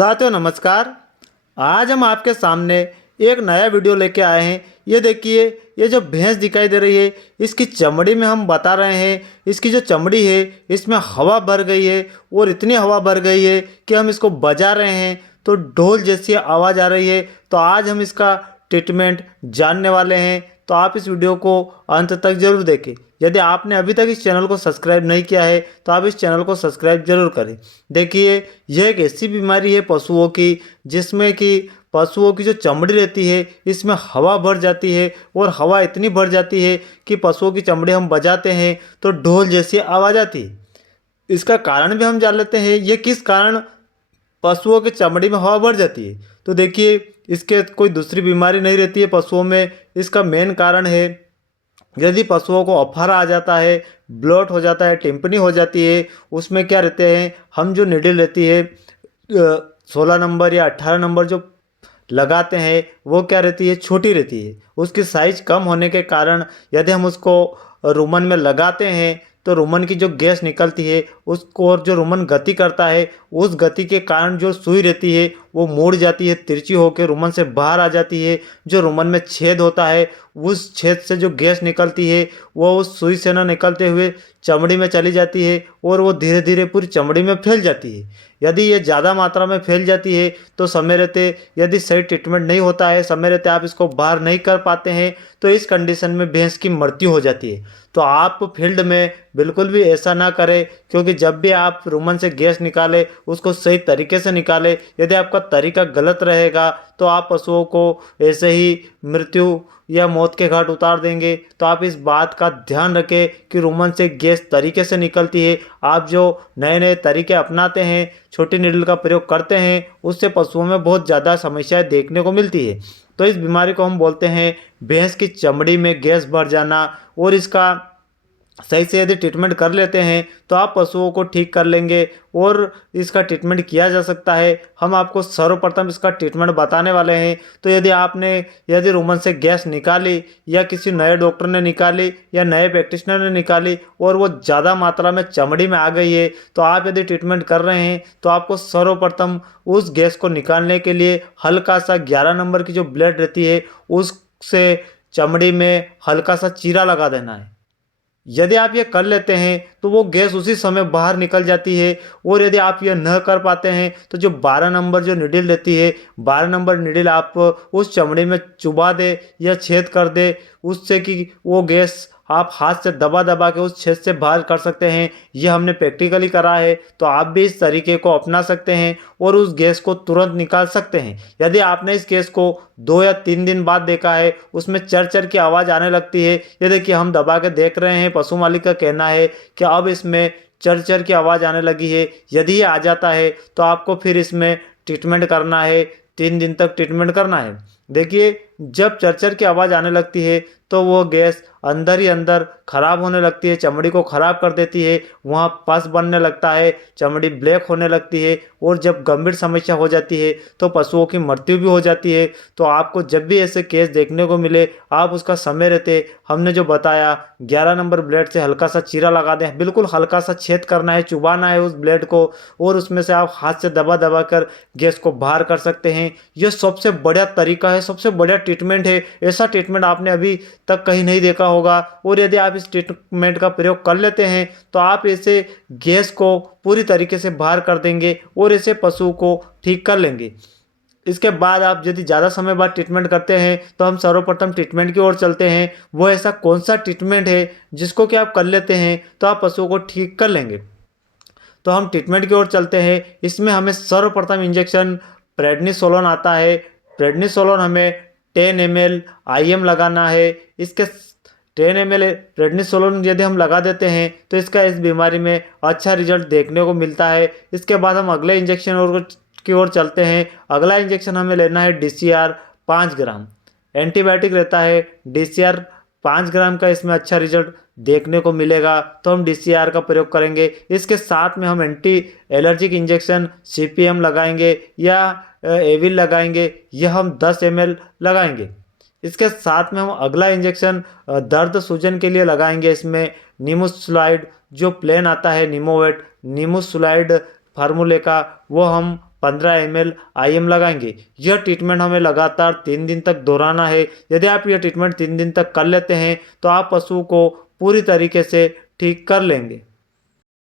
साथियों नमस्कार। आज हम आपके सामने एक नया वीडियो लेके आए हैं। ये देखिए, ये जो भैंस दिखाई दे रही है, इसकी चमड़ी में हम बता रहे हैं, इसकी जो चमड़ी है इसमें हवा भर गई है और इतनी हवा भर गई है कि हम इसको बजा रहे हैं तो ढोल जैसी आवाज़ आ रही है। तो आज हम इसका ट्रीटमेंट जानने वाले हैं, तो आप इस वीडियो को अंत तक जरूर देखें। यदि आपने अभी तक इस चैनल को सब्सक्राइब नहीं किया है तो आप इस चैनल को सब्सक्राइब जरूर करें। देखिए, यह एक ऐसी बीमारी है पशुओं की जिसमें कि पशुओं की जो चमड़ी रहती है इसमें हवा भर जाती है और हवा इतनी भर जाती है कि पशुओं की चमड़ी हम बजाते हैं तो ढोल जैसी आवाज़ आती है। इसका कारण भी हम जान लेते हैं, ये किस कारण पशुओं की चमड़ी में हवा भर जाती है। तो देखिए, इसके कोई दूसरी बीमारी नहीं रहती है पशुओं में। इसका मेन कारण है, यदि पशुओं को अफारा आ जाता है, ब्लॉट हो जाता है, टिम्पनी हो जाती है, उसमें क्या रहते हैं, हम जो निडल रहती है 16 नंबर या 18 नंबर जो लगाते हैं वो क्या रहती है, छोटी रहती है। उसकी साइज कम होने के कारण यदि हम उसको रुमन में लगाते हैं तो रुमन की जो गैस निकलती है उसको, और जो रुमन गति करता है उस गति के कारण जो सुई रहती है वो मुड़ जाती है, तिरछी होकर रुमन से बाहर आ जाती है। जो रुमन में छेद होता है उस छेद से जो गैस निकलती है वो उस सुई से न निकलते हुए चमड़ी में चली जाती है और वो धीरे धीरे पूरी चमड़ी में फैल जाती है। यदि ये ज़्यादा मात्रा में फैल जाती है तो समय रहते, यदि सही ट्रीटमेंट नहीं होता है, समय रहते आप इसको बाहर नहीं कर पाते हैं, तो इस कंडीशन में भैंस की मृत्यु हो जाती है। तो आप फील्ड में बिल्कुल भी ऐसा ना करें, क्योंकि जब भी आप रुमन से गैस निकालें उसको सही तरीके से निकालें। यदि आपका तरीका गलत रहेगा तो आप पशुओं को ऐसे ही मृत्यु या मौत के घाट उतार देंगे। तो आप इस बात का ध्यान रखें कि रुमन से गैस तरीके से निकलती है। आप जो नए नए तरीके अपनाते हैं, छोटी नीडल का प्रयोग करते हैं, उससे पशुओं में बहुत ज़्यादा समस्याएं देखने को मिलती है। तो इस बीमारी को हम बोलते हैं भैंस की चमड़ी में गैस भर जाना। और इसका सही से यदि ट्रीटमेंट कर लेते हैं तो आप पशुओं को ठीक कर लेंगे और इसका ट्रीटमेंट किया जा सकता है। हम आपको सर्वप्रथम इसका ट्रीटमेंट बताने वाले हैं। तो यदि रुमन से गैस निकाली या किसी नए डॉक्टर ने निकाली या नए प्रैक्टिशनर ने निकाली और वो ज़्यादा मात्रा में चमड़ी में आ गई है, तो आप यदि ट्रीटमेंट कर रहे हैं तो आपको सर्वप्रथम उस गैस को निकालने के लिए हल्का सा 11 नंबर की जो ब्लेड रहती है उससे चमड़ी में हल्का सा चीरा लगा देना है। यदि आप ये कर लेते हैं तो वो गैस उसी समय बाहर निकल जाती है। और यदि आप ये न कर पाते हैं तो जो 12 नंबर जो निडिल रहती है, 12 नंबर निडिल आप उस चमड़ी में चुबा दे या छेद कर दे, उससे कि वो गैस आप हाथ से दबा दबा के उस छेद से बाहर कर सकते हैं। ये हमने प्रैक्टिकली करा है, तो आप भी इस तरीके को अपना सकते हैं और उस गैस को तुरंत निकाल सकते हैं। यदि आपने इस गैस को 2 या 3 दिन बाद देखा है, उसमें चर चर की आवाज़ आने लगती है, ये देखिए हम दबा के देख रहे हैं, पशु मालिक का कहना है कि अब इसमें चर चर की आवाज़ आने लगी है। यदि ये आ जाता है तो आपको फिर इसमें ट्रीटमेंट करना है, 3 दिन तक ट्रीटमेंट करना है। देखिए, जब चरचर की आवाज़ आने लगती है तो वो गैस अंदर ही अंदर खराब होने लगती है, चमड़ी को खराब कर देती है, वहाँ पस बनने लगता है, चमड़ी ब्लैक होने लगती है और जब गंभीर समस्या हो जाती है तो पशुओं की मृत्यु भी हो जाती है। तो आपको जब भी ऐसे केस देखने को मिले, आप उसका समय रहते हमने जो बताया 11 नंबर ब्लेड से हल्का सा चीरा लगा दें, बिल्कुल हल्का सा छेद करना है, चुबाना है उस ब्लेड को और उसमें से आप हाथ से दबा दबा कर गैस को बाहर कर सकते हैं। यह सबसे बढ़िया तरीका है, सबसे बढ़िया ट्रीटमेंट है। ऐसा ट्रीटमेंट आपने अभी तक कहीं नहीं देखा होगा। और यदि आप इस ट्रीटमेंट का प्रयोग कर लेते हैं तो आप ऐसे गैस को पूरी तरीके से बाहर कर देंगे और ऐसे पशु को ठीक कर लेंगे। इसके बाद आप यदि ज़्यादा समय बाद ट्रीटमेंट करते हैं तो हम सर्वप्रथम ट्रीटमेंट की ओर चलते हैं। वो ऐसा कौन सा ट्रीटमेंट है जिसको कि आप कर लेते हैं तो आप पशुओं को ठीक कर लेंगे। तो हम ट्रीटमेंट की ओर चलते हैं। इसमें हमें सर्वप्रथम इंजेक्शन प्रेडनिसोलोन आता है। प्रेडनिसोलोन हमें 10 ml IM लगाना है। इसके 10 ml प्रेडनिसोलोन यदि हम लगा देते हैं तो इसका इस बीमारी में अच्छा रिजल्ट देखने को मिलता है। इसके बाद हम अगले इंजेक्शन की ओर चलते हैं। अगला इंजेक्शन हमें लेना है DCR 5 ग्राम। एंटीबायोटिक रहता है DCR 5 ग्राम का, इसमें अच्छा रिजल्ट देखने को मिलेगा तो हम DCR का प्रयोग करेंगे। इसके साथ में हम एंटी एलर्जिक इंजेक्शन CPM लगाएंगे या एविल लगाएंगे, यह हम 10 ml लगाएंगे। इसके साथ में हम अगला इंजेक्शन दर्द सूजन के लिए लगाएंगे। इसमें निमोसुलाइड जो प्लेन आता है, निमोवेट निमोसुलाइड फार्मूले का, वो हम 15 ml IM लगाएंगे। यह ट्रीटमेंट हमें लगातार 3 दिन तक दोहराना है। यदि आप यह ट्रीटमेंट 3 दिन तक कर लेते हैं तो आप पशु को पूरी तरीके से ठीक कर लेंगे।